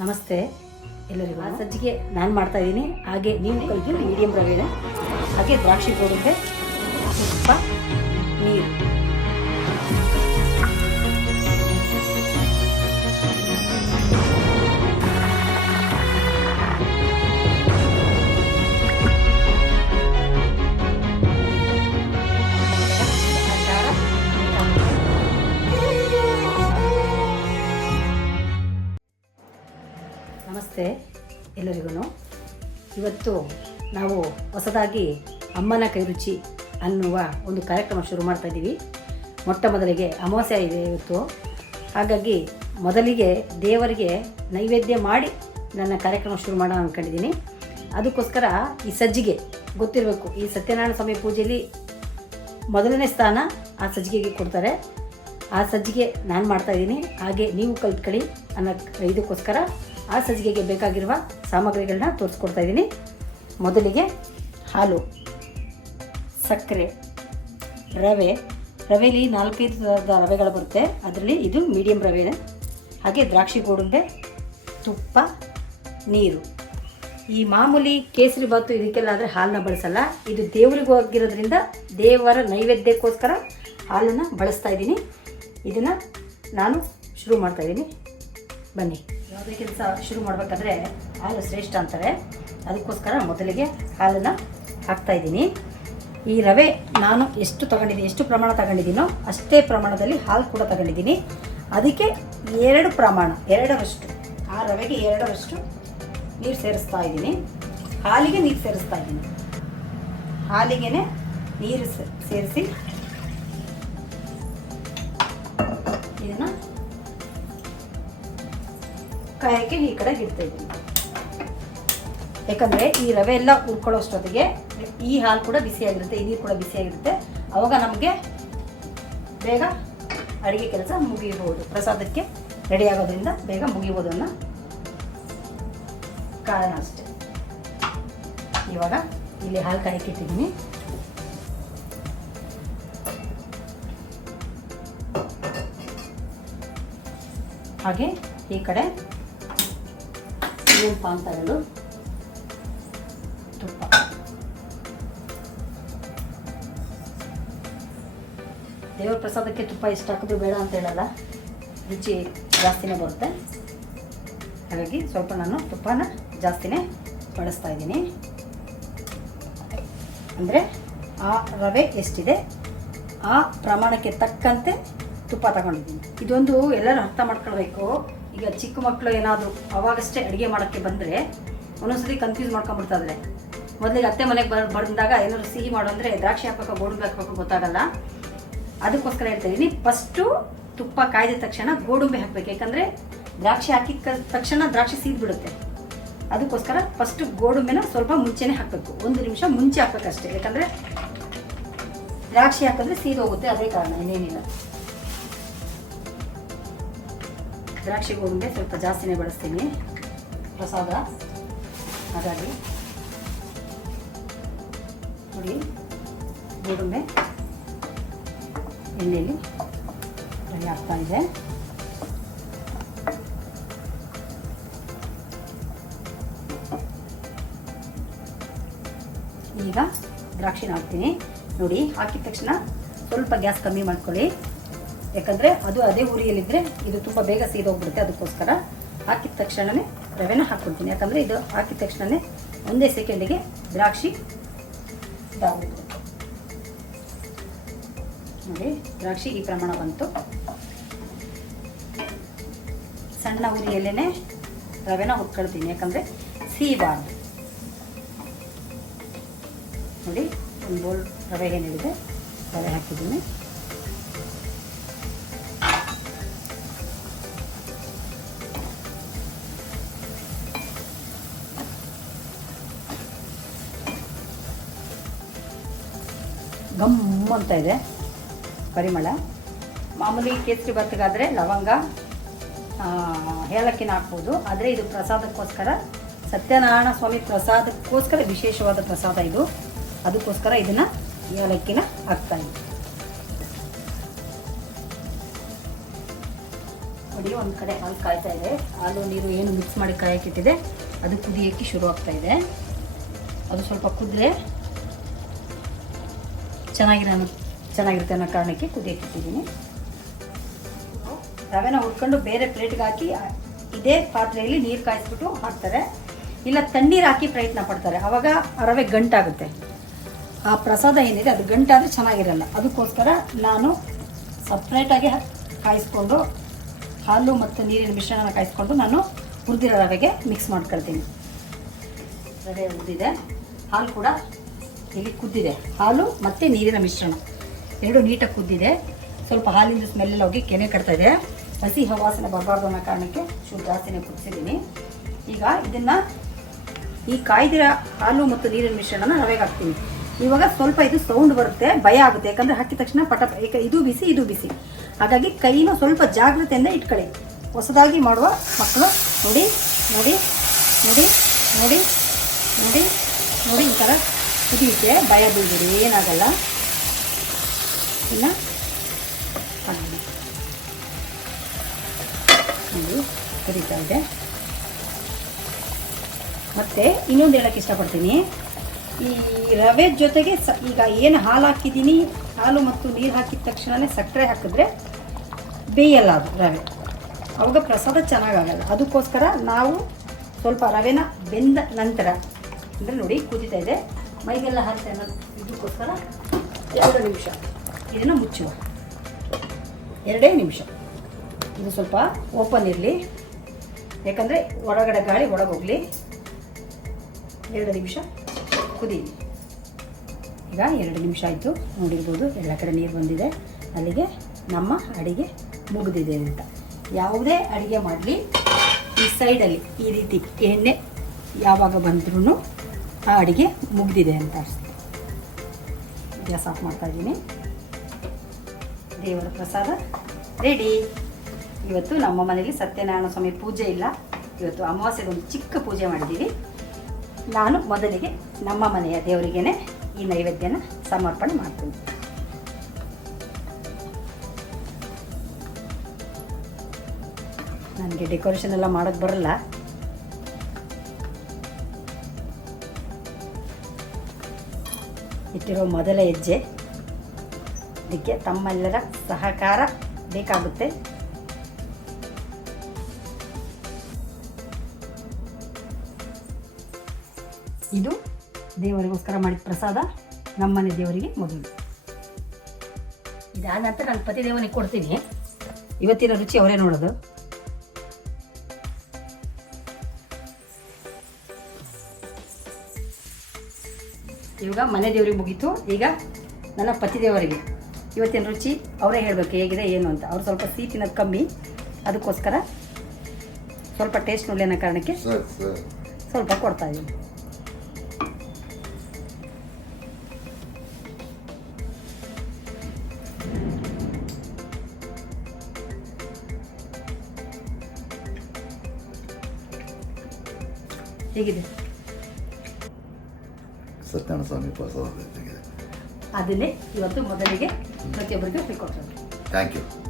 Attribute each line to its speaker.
Speaker 1: ನಮಸ್ತೆ. ಎಲ್ಲರಿಗೂ ಆ ಸಜ್ಜಿಗೆ ನಾನು ಮಾಡ್ತಾ ಇದ್ದೀನಿ. ಹಾಗೆ ನೀವು ಕಲಿತು ಮೀಡಿಯಂ ರವೆ ಹಾಗೆ ದ್ರಾಕ್ಷಿ ಗೋಡಂಬೆ ತುಪ್ಪ ನೀರು. ಇವತ್ತು ನಾವು ಹೊಸದಾಗಿ ಅಮ್ಮನ ಕೈ ರುಚಿ ಅನ್ನುವ ಒಂದು ಕಾರ್ಯಕ್ರಮ ಶುರು ಮಾಡ್ತಾ ಇದ್ದೀವಿ. ಮೊಟ್ಟ ಮೊದಲಿಗೆ ಅಮಾವಾಸ್ಯ ಇದೆ ಇವತ್ತು. ಹಾಗಾಗಿ ಮೊದಲಿಗೆ ದೇವರಿಗೆ ನೈವೇದ್ಯ ಮಾಡಿ ನನ್ನ ಕಾರ್ಯಕ್ರಮ ಶುರು ಮಾಡೋಣ ಅಂದ್ಕೊಂಡಿದ್ದೀನಿ ಅದಕ್ಕೋಸ್ಕರ ಈ ಸಜ್ಜಿಗೆ ಗೊತ್ತಿರಬೇಕು, ಈ ಸತ್ಯನಾರಾಯಣ ಸ್ವಾಮಿ ಪೂಜೆಯಲ್ಲಿ ಮೊದಲನೇ ಸ್ಥಾನ ಆ ಸಜ್ಜಿಗೆಗೆ ಕೊಡ್ತಾರೆ. ಆ ಸಜ್ಜಿಗೆ ನಾನು ಮಾಡ್ತಾ ಇದ್ದೀನಿ. ಹಾಗೆ ನೀವು ಕಲ್ತ್ಕೊಳ್ಳಿ ಅನ್ನೋ ಇದಕ್ಕೋಸ್ಕರ ಆ ಸಜ್ಜಿಗೆಗೆ ಬೇಕಾಗಿರುವ ಸಾಮಗ್ರಿಗಳನ್ನ ತೋರಿಸ್ಕೊಡ್ತಾ ಇದ್ದೀನಿ. ಮೊದಲಿಗೆ ಹಾಲು, ಸಕ್ಕರೆ, ರವೆ. ರವೆಯಲ್ಲಿ ನಾಲ್ಕೈದು ಥರದ ರವೆಗಳು ಬರುತ್ತೆ. ಅದರಲ್ಲಿ ಇದು ಮೀಡಿಯಮ್ ರವೆ ಹಾಗೆ ದ್ರಾಕ್ಷಿ ಗೋಡುಂಬೆ, ತುಪ್ಪ, ನೀರು. ಈ ಮಾಮೂಲಿ ಕೇಸರಿ ಬಾತು ಇದಕ್ಕೆಲ್ಲ ಆದರೆ ಹಾಲನ್ನ ಬಳಸಲ್ಲ. ಇದು ದೇವರಿಗೆ ಹೋಗಿರೋದ್ರಿಂದ ದೇವರ ನೈವೇದ್ಯಕ್ಕೋಸ್ಕರ ಹಾಲನ್ನು ಬಳಸ್ತಾ ಇದ್ದೀನಿ. ಇದನ್ನು ನಾನು ಶುರು ಮಾಡ್ತಾಯಿದ್ದೀನಿ ಬನ್ನಿ. ಯಾವುದೇ ಕೆಲಸ ಶುರು ಮಾಡಬೇಕಾದ್ರೆ ಹಾಲು ಶ್ರೇಷ್ಠ ಅಂತಾರೆ. ಅದಕ್ಕೋಸ್ಕರ ಮೊದಲಿಗೆ ಹಾಲನ್ನು ಹಾಕ್ತಾ ಇದ್ದೀನಿ. ಈ ರವೆ ನಾನು ಎಷ್ಟು ತಗೊಂಡಿದ್ದೀನಿ ಎಷ್ಟು ಪ್ರಮಾಣ ತಗೊಂಡಿದ್ದೀನೋ ಅಷ್ಟೇ ಪ್ರಮಾಣದಲ್ಲಿ ಹಾಲು ಕೂಡ ತಗೊಂಡಿದ್ದೀನಿ. ಅದಕ್ಕೆ ಎರಡು ಪ್ರಮಾಣ, ಎರಡರಷ್ಟು, ಆ ರವೆಗೆ ಎರಡರಷ್ಟು ನೀರು ಸೇರಿಸ್ತಾ ಇದ್ದೀನಿ. ಹಾಲಿಗೆ ನೀರು ಸೇರಿಸ್ತಾ ಇದ್ದೀನಿ. ಹಾಲಿಗೆ ನೀರು ಸೇರಿಸಿ ಕಾಯಕ್ಕೆ ಈ ಕಡೆ ಇಡ್ತಾ ಇದ್ದೀನಿ ಯಾಕಂದರೆ ಈ ರವೆ ಎಲ್ಲ ಉರ್ಕೊಳ್ಳೋಷ್ಟೊತ್ತಿಗೆ ಈ ಹಾಲು ಕೂಡ ಬಿಸಿಯಾಗಿರುತ್ತೆ, ಈ ನೀರು ಕೂಡ ಬಿಸಿಯಾಗಿರುತ್ತೆ. ಅವಾಗ ನಮಗೆ ಬೇಗ ಅಡುಗೆ ಕೆಲಸ ಮುಗಿಯಬಹುದು ಪ್ರಸಾದಕ್ಕೆ ರೆಡಿ ಆಗೋದ್ರಿಂದ ಬೇಗ ಮುಗಿಬೋದು ಅನ್ನೋ ಕಾರಣ ಅಷ್ಟೆ. ಇವಾಗ ಇಲ್ಲಿ ಹಾಲು ಕಾಯಕ್ಕಿಟ್ಟಿದ್ದೀನಿ ಹಾಗೆ ಈ ಕಡೆ ಏನು ಪಾನ್ ತುಪ್ಪ. ದೇವರ ಪ್ರಸಾದಕ್ಕೆ ತುಪ್ಪ ಇಷ್ಟ ಹಾಕಿದ್ರು ಬೇಡ ಅಂತ ಹೇಳಲ್ಲ. ರುಚಿ ಜಾಸ್ತಿನೇ ಬರುತ್ತೆ. ಹಾಗಾಗಿ ಸ್ವಲ್ಪ ನಾನು ತುಪ್ಪನ ಜಾಸ್ತಿನೇ ಬಳಸ್ತಾ ಇದ್ದೀನಿ. ಅಂದರೆ ಆ ರವೆ ಎಷ್ಟಿದೆ? ಆ ಪ್ರಮಾಣಕ್ಕೆ ತಕ್ಕಂತೆ ತುಪ್ಪ ತಗೊಂಡಿದ್ದೀನಿ. ಇದೊಂದು ಎಲ್ಲರೂ ಅರ್ಥ ಮಾಡ್ಕೊಳ್ಬೇಕು. ಈಗ ಚಿಕ್ಕ ಮಕ್ಕಳು ಏನಾದರೂ ಅವಾಗಷ್ಟೇ ಅಡುಗೆ ಮಾಡೋಕ್ಕೆ ಬಂದರೆ ಒಂದೊಂದ್ಸತಿ ಕನ್ಫ್ಯೂಸ್ ಮಾಡ್ಕೊಂಬಿಡ್ತಾದ್ರೆ ಮೊದಲಿಗೆ ಅತ್ತೆ ಮನೆಗೆ ಬರ್, ಬಂದಾಗ ಏನಾದ್ರು ಸಿಹಿ ಮಾಡು ಅಂದರೆ ದ್ರಾಕ್ಷಿ ಹಾಕೋಕೆ ಗೋಡಂಬಿ ಹಾಕೋಕೆ ಗೊತ್ತಾಗಲ್ಲ. ಅದಕ್ಕೋಸ್ಕರ ಹೇಳ್ತಾ ಇದ್ದೀನಿ ಫಸ್ಟು ತುಪ್ಪ ಕಾಯ್ದ ತಕ್ಷಣ ಗೋಡಂಬಿ ಹಾಕ್ಬೇಕು. ಯಾಕಂದರೆ ದ್ರಾಕ್ಷಿ ಹಾಕಿದ ತಕ್ಷಣ ದ್ರಾಕ್ಷಿ ಸೀದ್ಬಿಡುತ್ತೆ ಅದಕ್ಕೋಸ್ಕರ ಫಸ್ಟ್ ಗೋಡುಂಬೆನ ಸ್ವಲ್ಪ ಮುಂಚೆನೇ ಹಾಕಬೇಕು. ಒಂದು ನಿಮಿಷ ಮುಂಚೆ ಹಾಕಬೇಕಷ್ಟೇ. ಯಾಕಂದರೆ ದ್ರಾಕ್ಷಿ ಹಾಕಿದ್ರೆ ಸೀದ್ ಹೋಗುತ್ತೆ ಅದೇ ಕಾರಣ, ಇನ್ನೇನಿಲ್ಲ. ದ್ರಾಕ್ಷಿ ಗೋಡಂಬಿ ಸ್ವಲ್ಪ ಜಾಸ್ತಿನೇ ಬಳಸ್ತೀನಿ. ಪ್ರಸಾದ. ಹಾಗಾಗಿ ನೋಡಿ, ಗೋಡಂಬೆ ಎಣ್ಣೆಯಲ್ಲಿ ರೆಡಿ ಆಗ್ತಾ ಇದೆ. ಈಗ ದ್ರಾಕ್ಷಿನ ಹಾಕ್ತೀನಿ. ನೋಡಿ, ಹಾಕಿದ ತಕ್ಷಣ ಸ್ವಲ್ಪ ಗ್ಯಾಸ್ ಕಮ್ಮಿ ಮಾಡ್ಕೊಳ್ಳಿ. ಯಾಕಂದರೆ ಅದು ಅದೇ ಉರಿಯಲ್ಲಿದ್ದರೆ ಇದು ತುಂಬ ಬೇಗ ಸೀದೋಗ್ಬಿಡುತ್ತೆ ಅದಕ್ಕೋಸ್ಕರ. ಹಾಕಿದ ತಕ್ಷಣವೇ ರವೆನ ಹಾಕ್ಕೊಳ್ತೀನಿ ಯಾಕಂದರೆ ಇದು ಹಾಕಿದ ತಕ್ಷಣವೇ ಒಂದೇ ಸೆಕೆಂಡಿಗೆ ದ್ರಾಕ್ಷಿ ನೋಡಿ, ದ್ರಾಕ್ಷಿ ಈ ಪ್ರಮಾಣ ಬಂತು. ಸಣ್ಣ ಉರಿಯಲ್ಲೇ ರವೆನ ಹುರ್ಕೊಳ್ತೀನಿ ಯಾಕಂದರೆ ಸೀಬಾರ್ದು ನೋಡಿ, ಒಂದು ಬೋಲ್ ರವೆ ಏನಿದೆ, ರವೆ ಹಾಕಿದ್ದೀನಿ. ಅಂತ ಇದೆ. ಪರಿಮಳ. ಮಾಮೂಲಿ ಕೇಸರಿ ಬತ್ತಿಗಾದರೆ ಲವಂಗ ಏಲಕ್ಕಿನ ಹಾಕ್ಬೋದು. ಆದರೆ ಇದು ಪ್ರಸಾದಕ್ಕೋಸ್ಕರ ಸತ್ಯನಾರಾಯಣ ಸ್ವಾಮಿ ಪ್ರಸಾದಕ್ಕೋಸ್ಕರ ವಿಶೇಷವಾದ ಪ್ರಸಾದ ಇದು. ಅದಕ್ಕೋಸ್ಕರ ಇದನ್ನು ಏಲಕ್ಕಿನ ಹಾಕ್ತಾ ಇದ್ದೀವಿ ನೋಡಿ, ಒಂದು ಕಡೆ ಹಾಲು ಕಾಯ್ತಾ ಇದೆ. ಹಾಲು, ನೀರು ಏನು ಮಿಕ್ಸ್ ಮಾಡಿ ಕಾಯಕ್ಕಿಟ್ಟಿದೆ ಅದು ಕುದಿಯೋಕ್ಕೆ ಶುರು ಆಗ್ತಾ ಇದೆ. ಅದು ಸ್ವಲ್ಪ ಕುದ್ರೆ ಚೆನ್ನಾಗಿರೋ ಚೆನ್ನಾಗಿರುತ್ತೆ ಅನ್ನೋ ಕಾರಣಕ್ಕೆ ಕುದಿಯಕ್ಕಿಟ್ಟಿದ್ದೀನಿ ರವೆನ ಹುಡ್ಕೊಂಡು ಬೇರೆ ಪ್ಲೇಟ್ಗೆ ಹಾಕಿ ಇದೇ ಪಾತ್ರೆಯಲ್ಲಿ ನೀರು ಕಾಯಿಸ್ಬಿಟ್ಟು ಹಾಕ್ತಾರೆ ಇಲ್ಲ, ತಣ್ಣೀರು ಹಾಕಿ ಪ್ರಯತ್ನ ಪಡ್ತಾರೆ. ಆವಾಗ ರವೆ ಗಂಟಾಗುತ್ತೆ. ಆ ಪ್ರಸಾದ ಏನಿದೆ, ಅದು ಗಂಟಾದರೆ ಚೆನ್ನಾಗಿರಲ್ಲ. ಅದಕ್ಕೋಸ್ಕರ ನಾನು ಸಪ್ರೇಟಾಗಿ ಕಾಯಿಸ್ಕೊಂಡು, ಹಾಲು ಮತ್ತು ನೀರಿನ ಮಿಶ್ರಣನ ಕಾಯಿಸ್ಕೊಂಡು ನಾನು ಹುರಿದಿರೋ ರವೆಗೆ ಮಿಕ್ಸ್ ಮಾಡ್ಕೊಳ್ತೀನಿ. ರವೆ ಹುರಿದಿದೆ. ಹಾಲು ಕೂಡ ಇಲ್ಲಿ ಕುದ್ದಿದೆ. ಹಾಲು ಮತ್ತು ನೀರಿನ ಮಿಶ್ರಣ. ಎರಡು ನೀಟಾಗಿ ಕುದ್ದಿದೆ. ಸ್ವಲ್ಪ ಹಾಲಿಂದ ಸ್ಮೆಲ್ ಹೋಗಿ ಕೆನೆ ಕಟ್ತಾ ಇದೆ. ಹಸಿ ಹವಾಸನ ಬರಬಾರ್ದು ಅನ್ನೋ ಕಾರಣಕ್ಕೆ ಚೂರು ಜಾಸ್ತಿನೇ ಕುದಿಸಿದ್ದೀನಿ. ಈಗ ಇದನ್ನು ಈ ಕಾಯ್ದಿರ ಹಾಲು ಮತ್ತು ನೀರಿನ ಮಿಶ್ರಣನ ರವೆಗೆ ಹಾಕ್ತೀನಿ. ಇವಾಗ ಸ್ವಲ್ಪ ಇದು ಸೌಂಡ್ ಬರುತ್ತೆ, ಭಯ ಆಗುತ್ತೆ. ಯಾಕಂದರೆ ಹಾಕಿದ ತಕ್ಷಣ ಪಟ ಇದು ಬಿಸಿ ಇದು ಬಿಸಿ. ಹಾಗಾಗಿ ಕೈನ ಸ್ವಲ್ಪ ಜಾಗ್ರತೆಯಿಂದ ಇಟ್ಕೊಳ್ಳಿ. ಹೊಸದಾಗಿ ಮಾಡುವ ಮಕ್ಕಳು ನೋಡಿ ನೋಡಿ ನೋಡಿ ನೋಡಿ ನೋಡಿ ನೋಡಿ, ಈ ಥರ ಕುದಿಯುತ್ತೆ ಭಯ ಬೀಳ್ಬೇಡಿ, ಏನಾಗಲ್ಲ. ಇನ್ನು ಇದು ಕುದೀತಾ ಇದೆ. ಮತ್ತು ಇನ್ನೊಂದು ಹೇಳಕ್ಕೆ ಇಷ್ಟಪಡ್ತೀನಿ. ಈ ರವೆ ಜೊತೆಗೆ ಸ, ಈಗ ಏನು ಹಾಲು ಹಾಕಿದ್ದೀನಿ, ಹಾಲು ಮತ್ತು ನೀರು ಹಾಕಿದ ತಕ್ಷಣವೇ ಸಕ್ಕರೆ ಹಾಕಿದ್ರೆ ಬೇಯಲ್ಲ ಅದು ರವೆ. ಅವಾಗ ಪ್ರಸಾದ ಚೆನ್ನಾಗಾಗಲ್ಲ. ಅದಕ್ಕೋಸ್ಕರ ನಾವು ಸ್ವಲ್ಪ ರವೆನ ಬೆಂದ ನಂತರ, ಅಂದರೆ ನೋಡಿ ಕುದೀತಾ ಇದೆ. ಮೈಗೆಲ್ಲ ಹಾಕ್ತಾ ಅನ್ನೋ ಇದಕ್ಕೋಸ್ಕರ ಎರಡು ನಿಮಿಷ. ಇದನ್ನು ಮುಚ್ಚುವ ಎರಡೇ ನಿಮಿಷ. ಇದು ಸ್ವಲ್ಪ ಓಪನ್ ಇರಲಿ. ಯಾಕಂದರೆ ಹೊರಗಡೆ ಗಾಳಿ ಒಳಗೋಗಲಿ. ಎರಡು ನಿಮಿಷ ಕುದಿ. ಈಗ ಎರಡು ನಿಮಿಷ ಆಯಿತು. ನೋಡಿರ್ಬೋದು ಎಲ್ಲ ಕಡೆ ನೀರು ಬಂದಿದೆ. ಅಲ್ಲಿಗೆ ನಮ್ಮ ಅಡಿಗೆ ಮುಗಿದಿದೆ ಅಂತ. ಯಾವುದೇ ಅಡಿಗೆ ಮಾಡಲಿ ಈ ಸೈಡಲ್ಲಿ ಈ ರೀತಿ ಎಣ್ಣೆ ಯಾವಾಗ ಬಂದ್ರೂ ಆ ಅಡುಗೆ ಮುಗಿದಿದೆ ಅಂತ ಅಷ್ಟೇ. ಗ್ಯಾಸ್ ಆಫ್ ಮಾಡ್ತಾ ಇದ್ದೀನಿ. ದೇವರ ಪ್ರಸಾದ ರೆಡಿ. ಇವತ್ತು ನಮ್ಮ ಮನೆಯಲ್ಲಿ ಸತ್ಯನಾರಾಯಣ ಸ್ವಾಮಿ ಪೂಜೆ ಇಲ್ಲ. ಇವತ್ತು ಅಮಾವಾಸ್ಯೆಗೆ ಒಂದು ಚಿಕ್ಕ ಪೂಜೆ ಮಾಡಿದ್ದೀವಿ. ನಾನು ಮೊದಲಿಗೆ ನಮ್ಮ ಮನೆಯ ದೇವರಿಗೇನೆ ಈ ನೈವೇದ್ಯನ ಸಮರ್ಪಣೆ ಮಾಡ್ತೀನಿ. ನನಗೆ ಡೆಕೋರೇಷನ್ ಎಲ್ಲ ಮಾಡೋಕ್ಕೆ ಬರಲ್ಲ. ಇಟ್ಟಿರೋ ಮೊದಲ ಹೆಜ್ಜೆ. ಇದಕ್ಕೆ ತಮ್ಮೆಲ್ಲರ ಸಹಕಾರ ಬೇಕಾಗುತ್ತೆ. ಇದು ದೇವರಿಗೋಸ್ಕರ ಮಾಡಿದ ಪ್ರಸಾದ, ನಮ್ಮನೆ ದೇವರಿಗೆ ಮೊದಲು ಇದಾದ ನಂತರ ನಾನು ಪತಿ ದೇವನಿಗೆ ಕೊಡ್ತೀನಿ. ಇವತ್ತಿನ ರುಚಿ ಅವರೇ ನೋಡೋದು. ಇವಾಗ ಮನೆ ದೇವರಿಗೆ ಮುಗೀತು. ಈಗ ನನ್ನ ಪತಿ ದೇವರಿಗೆ. ಇವತ್ತಿನ ರುಚಿ? ಅವರೇ ಹೇಳಬೇಕು ಹೇಗಿದೆ ಏನು ಅಂತ. ಅವ್ರು ಸ್ವಲ್ಪ ಸಿಹಿ ತಿನ್ನೋದು ಕಮ್ಮಿ. ಅದಕ್ಕೋಸ್ಕರ ಸ್ವಲ್ಪ ಟೇಸ್ಟ್ ನೋಡಲಿ ಅನ್ನೋ ಕಾರಣಕ್ಕೆ ಸ್ವಲ್ಪ ಕೊಡ್ತಾ ಇದ್ದೀನಿ. ಹೇಗಿದೆ?
Speaker 2: ಸತ್ಯನಾರಾಯಣ ಸ್ವಾಮಿ ಪ್ರಸಾದ
Speaker 1: ಅದನ್ನೇ ಇವತ್ತು ಮೊದಲಿಗೆ ಪ್ರತಿಯೊಬ್ಬರಿಗೆ ಕೈಕೊಡ್ತೀನಿ
Speaker 2: ಥ್ಯಾಂಕ್ ಯು